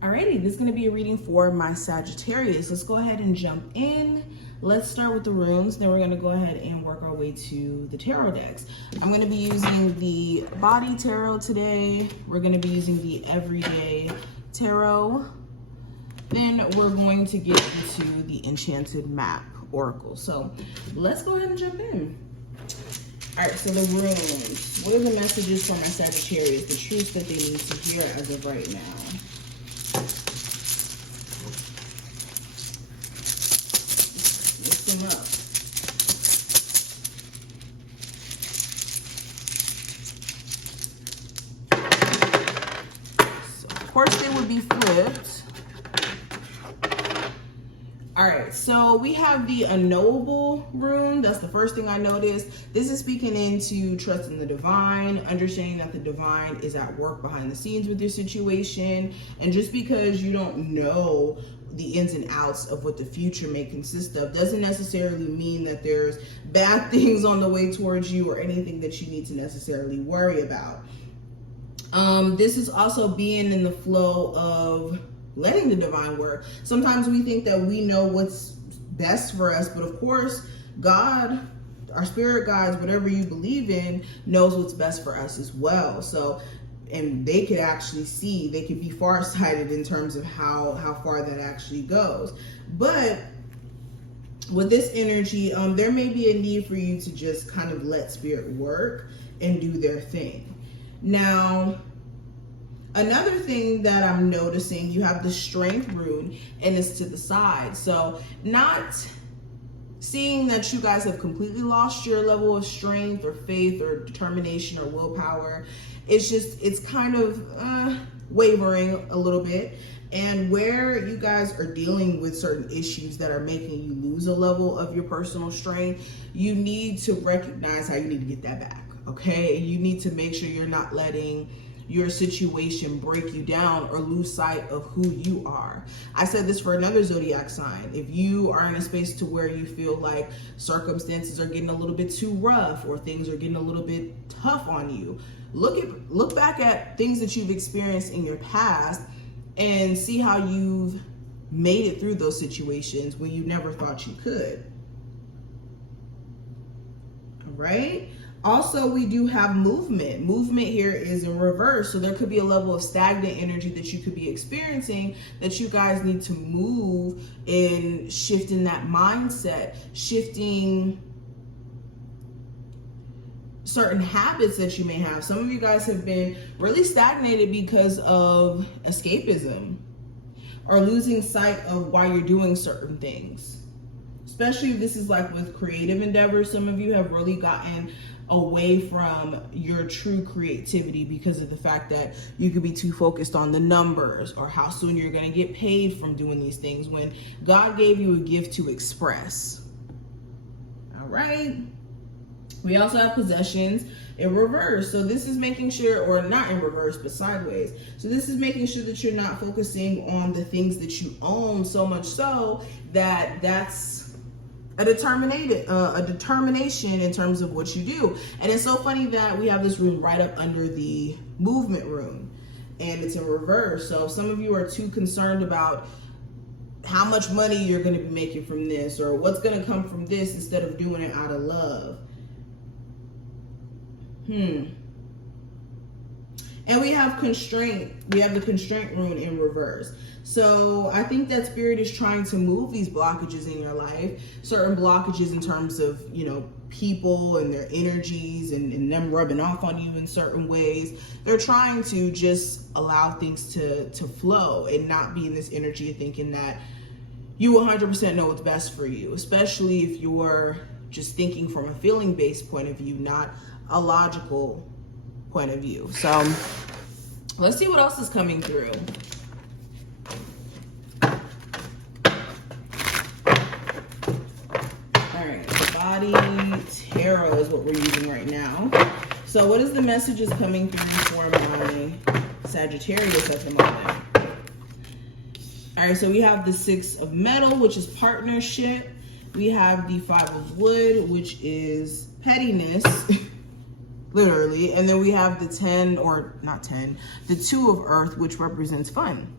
Alrighty, this is going to be a reading for my Sagittarius. Let's go ahead and jump in. Let's start with the runes, then we're going to go ahead and work our way to the tarot decks. I'm going to be using the Body Tarot today. We're going to be using the Everyday Tarot. Then we're going to get into the Enchanted Map Oracle. So let's go ahead and jump in. All right, so the runes. What are the messages for my Sagittarius? The truths that they need to hear as of right now. Them up. So of course they would be flipped. All right, so we have the unknowable rune. That's the first thing I noticed. This is speaking into trust in the divine, understanding that the divine is at work behind the scenes with your situation. And just because you don't know the ins and outs of what the future may consist of doesn't necessarily mean that there's bad things on the way towards you or anything that you need to necessarily worry about. This is also being in the flow of letting the divine work. Sometimes we think that we know what's best for us, but of course, God, our spirit guides, whatever you believe in, knows what's best for us as well. So, and they could actually see, they could be farsighted in terms of how far that actually goes. But with this energy, there may be a need for you to just kind of let spirit work and do their thing. Now, another thing that I'm noticing, you have the Strength rune and it's to the side. So not seeing that you guys have completely lost your level of strength or faith or determination or willpower. It's just, it's kind of wavering a little bit. And where you guys are dealing with certain issues that are making you lose a level of your personal strength, you need to recognize how you need to get that back, okay? You need to make sure you're not letting your situation break you down or lose sight of who you are. I said this for another zodiac sign. If you are in a space to where you feel like circumstances are getting a little bit too rough or things are getting a little bit tough on you, look back at things that you've experienced in your past and see how you've made it through those situations when you never thought you could. All right? Also, we do have movement. Movement here is in reverse. So there could be a level of stagnant energy that you could be experiencing that you guys need to move in, shifting that mindset, shifting certain habits that you may have. Some of you guys have been really stagnated because of escapism or losing sight of why you're doing certain things. Especially if this is like with creative endeavors, some of you have really gotten away from your true creativity because of the fact that you could be too focused on the numbers or how soon you're going to get paid from doing these things when God gave you a gift to express. All right. We also have possessions in reverse. So this is making sure, or not in reverse, but sideways. So this is making sure that you're not focusing on the things that you own so much so that that's a determination in terms of what you do. And it's so funny that we have this rune right up under the movement rune and it's in reverse. So some of you are too concerned about how much money you're going to be making from this or what's going to come from this instead of doing it out of love. And we have constraint. We have the constraint rune in reverse. So I think that spirit is trying to move these blockages in your life, certain blockages in terms of, you know, people and their energies and them rubbing off on you in certain ways. They're trying to just allow things to flow and not be in this energy of thinking that you 100% know what's best for you, especially if you're just thinking from a feeling-based point of view, not a logical point of view. So let's see what else is coming through. All right, Body Tarot is what we're using right now. So what is the messages coming through for my Sagittarius at the moment? All right, so we have the 6 of Metal, which is partnership. We have the 5 of Wood, which is pettiness. Literally. And then we have the 10, or not 10, the 2 of Earth, which represents fun.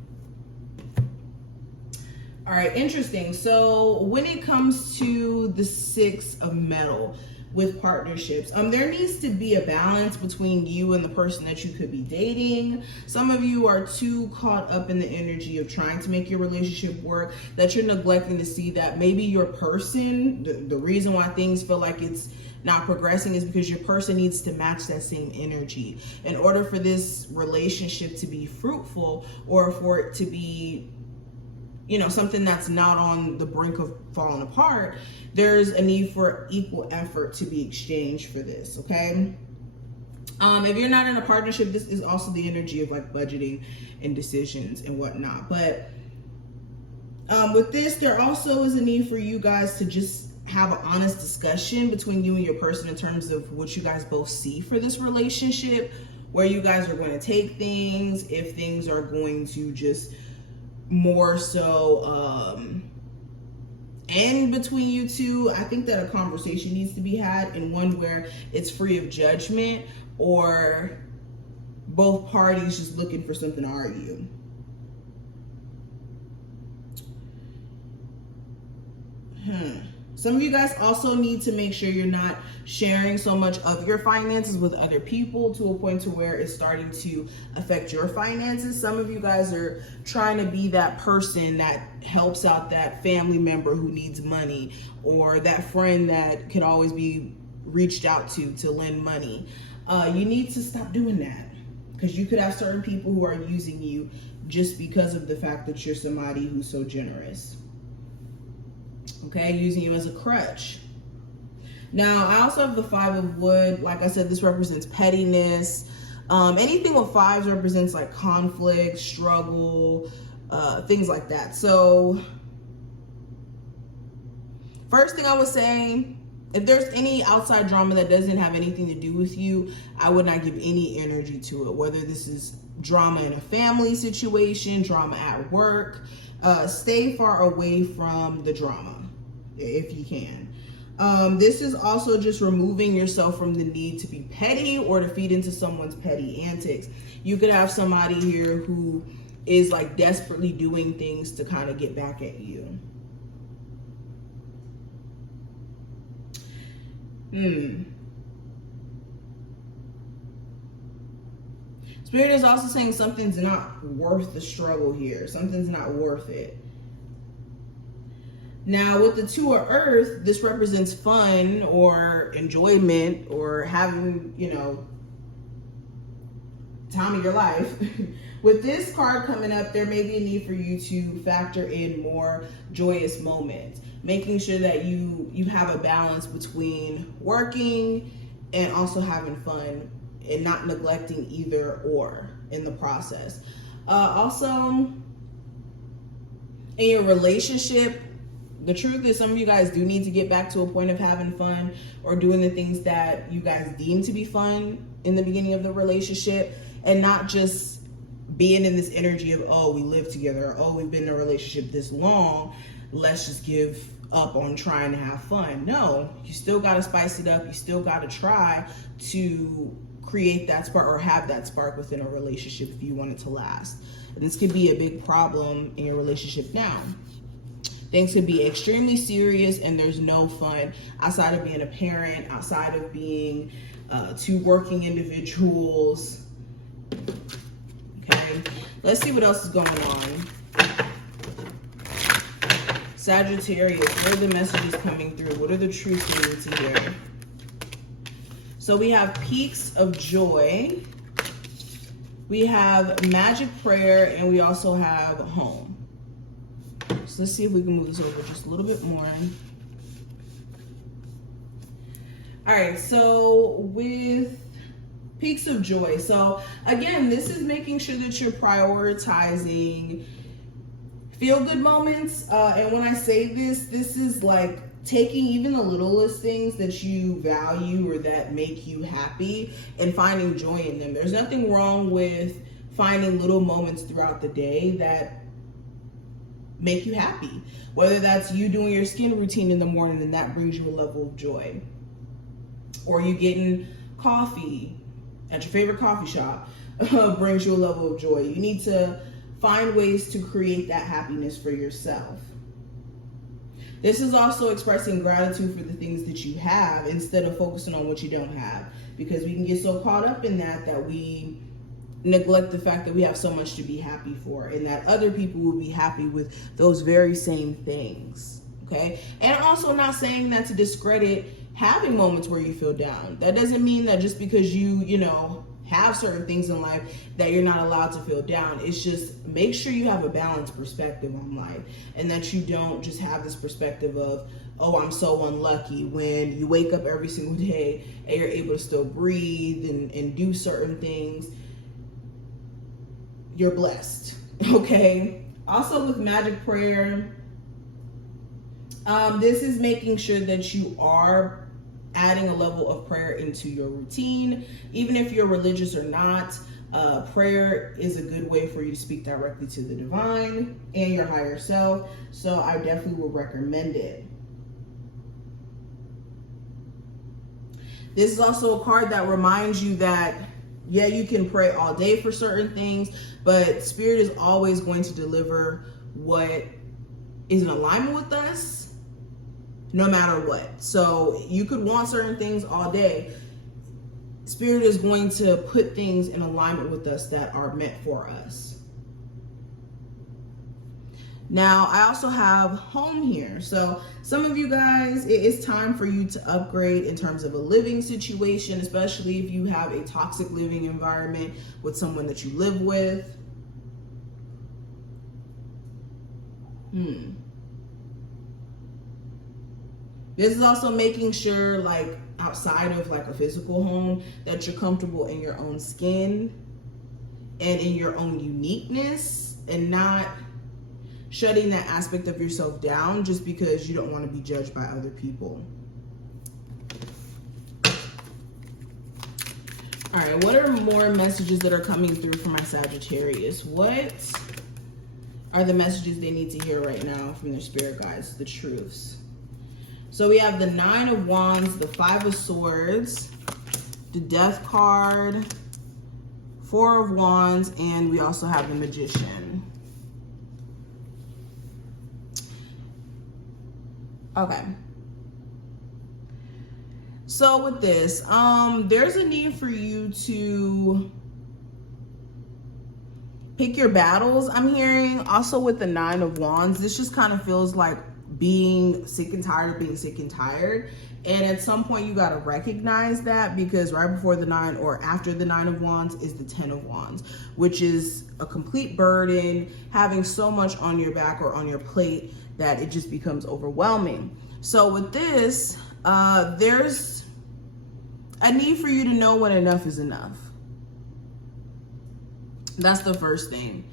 All right, interesting. So when it comes to the Six of Metal with partnerships, there needs to be a balance between you and the person that you could be dating. Some of you are too caught up in the energy of trying to make your relationship work that you're neglecting to see that maybe your person, the reason why things feel like it's not progressing is because your person needs to match that same energy. In order for this relationship to be fruitful, or for it to be, you know, something that's not on the brink of falling apart, there's a need for equal effort to be exchanged for this, okay? If you're not in a partnership, this is also the energy of like budgeting and decisions and whatnot. But with this, there also is a need for you guys to just have an honest discussion between you and your person in terms of what you guys both see for this relationship, where you guys are going to take things, if things are going to just more so end between you two. I think that a conversation needs to be had, and one where it's free of judgment or both parties just looking for something to argue. Some of you guys also need to make sure you're not sharing so much of your finances with other people to a point to where it's starting to affect your finances. Some of you guys are trying to be that person that helps out that family member who needs money, or that friend that can always be reached out to lend money. You need to stop doing that, because you could have certain people who are using you just because of the fact that you're somebody who's so generous. Okay, using you as a crutch. Now, I also have the Five of Wood. Like I said, this represents pettiness. Anything with fives represents like conflict, struggle, things like that. So, first thing I would say, if there's any outside drama that doesn't have anything to do with you, I would not give any energy to it. Whether this is drama in a family situation, drama at work, stay far away from the drama if you can. This is also just removing yourself from the need to be petty or to feed into someone's petty antics. You could have somebody here who is like desperately doing things to kind of get back at you. Spirit is also saying something's not worth the struggle here. Something's not worth it. Now, with the Two of Earth, this represents fun or enjoyment or having, you know, time of your life. With this card coming up, there may be a need for you to factor in more joyous moments, making sure that you have a balance between working and also having fun, and not neglecting either or in the process. Also, in your relationship, the truth is some of you guys do need to get back to a point of having fun or doing the things that you guys deem to be fun in the beginning of the relationship, and not just being in this energy of, oh, we live together, or, oh, we've been in a relationship this long, let's just give up on trying to have fun. No, you still got to spice it up. You still got to try to create that spark or have that spark within a relationship if you want it to last. And this could be a big problem in your relationship now. Things could be extremely serious and there's no fun outside of being a parent, outside of being two working individuals. Okay, let's see what else is going on. Sagittarius, what are the messages coming through? What are the truths we need to hear? So we have peaks of joy, we have magic prayer, and we also have home. So let's see if we can move this over just a little bit more. All right, so with peaks of joy, so again, this is making sure that you're prioritizing feel-good moments. And when I say this is like taking even the littlest things that you value or that make you happy and finding joy in them. There's nothing wrong with finding little moments throughout the day that make you happy. Whether that's you doing your skin routine in the morning and that brings you a level of joy, or you getting coffee at your favorite coffee shop brings you a level of joy. You need to find ways to create that happiness for yourself. This is also expressing gratitude for the things that you have instead of focusing on what you don't have, because we can get so caught up in that we neglect the fact that we have so much to be happy for, and that other people will be happy with those very same things. Okay, and also not saying that to discredit having moments where you feel down. That doesn't mean that just because you know, have certain things in life that you're not allowed to feel down. It's just make sure you have a balanced perspective on life, and that you don't just have this perspective of, oh, I'm so unlucky, when you wake up every single day and you're able to still breathe and do certain things. You're blessed. Okay, also with magic prayer, this is making sure that you are adding a level of prayer into your routine. Even if you're religious or not, prayer is a good way for you to speak directly to the divine and your higher self. So I definitely would recommend it. This is also a card that reminds you that, yeah, you can pray all day for certain things, but Spirit is always going to deliver what is in alignment with us, no matter what. So you could want certain things all day. Spirit is going to put things in alignment with us that are meant for us. Now, I also have home here. So some of you guys, it is time for you to upgrade in terms of a living situation, especially if you have a toxic living environment with someone that you live with. This is also making sure, like, outside of like a physical home, that you're comfortable in your own skin and in your own uniqueness, and not shutting that aspect of yourself down just because you don't want to be judged by other people. All right, what are more messages that are coming through for my Sagittarius? What are the messages they need to hear right now from their spirit guides, the truths? So we have the 9 of Wands, the 5 of Swords, the Death card, 4 of Wands, and we also have the Magician. Okay. So with this, there's a need for you to pick your battles, I'm hearing. Also with the 9 of Wands, this just kind of feels like being sick and tired of being sick and tired. And at some point you got to recognize that, because right before the 9 or after the 9 of Wands is the 10 of Wands, which is a complete burden, having so much on your back or on your plate that it just becomes overwhelming. So with this, there's a need for you to know when enough is enough. That's the first thing.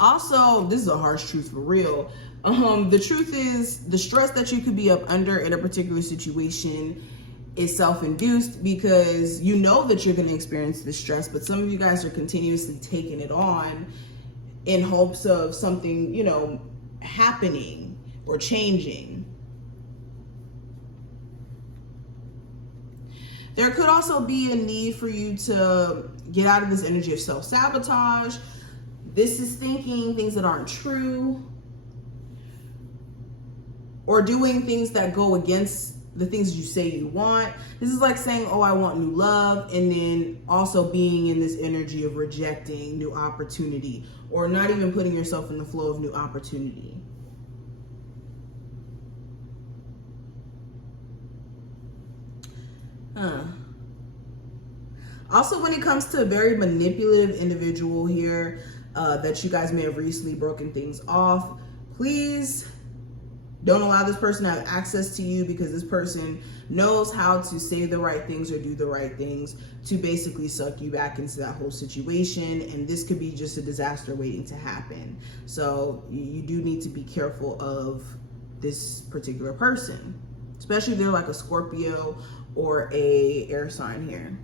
Also, this is a harsh truth for real. The truth is, the stress that you could be up under in a particular situation is self-induced, because you know that you're going to experience this stress, but some of you guys are continuously taking it on in hopes of something, you know, happening or changing. There could also be a need for you to get out of this energy of self-sabotage. This is thinking things that aren't true, or doing things that go against the things you say you want. This is like saying, oh, I want new love, and then also being in this energy of rejecting new opportunity, or not even putting yourself in the flow of new opportunity. Also, when it comes to a very manipulative individual here, that you guys may have recently broken things off, please don't allow this person to have access to you, because this person knows how to say the right things or do the right things to basically suck you back into that whole situation. And this could be just a disaster waiting to happen. So you do need to be careful of this particular person, especially if they're like a Scorpio or a air sign here.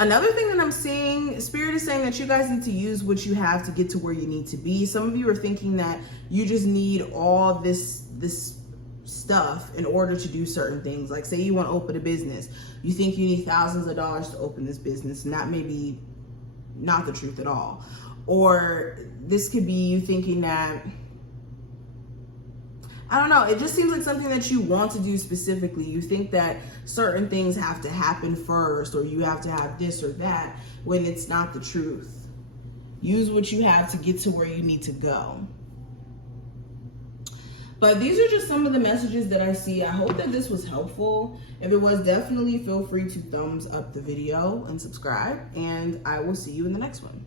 Another thing that I'm seeing, Spirit is saying that you guys need to use what you have to get to where you need to be. Some of you are thinking that you just need all this this stuff in order to do certain things. Like say you want to open a business, you think you need thousands of dollars to open this business, and that may be not the truth at all. Or this could be you thinking that, I don't know, it just seems like something that you want to do specifically. You think that certain things have to happen first, or you have to have this or that, when it's not the truth. Use what you have to get to where you need to go. But these are just some of the messages that I see. I hope that this was helpful. If it was, definitely feel free to thumbs up the video and subscribe, and I will see you in the next one.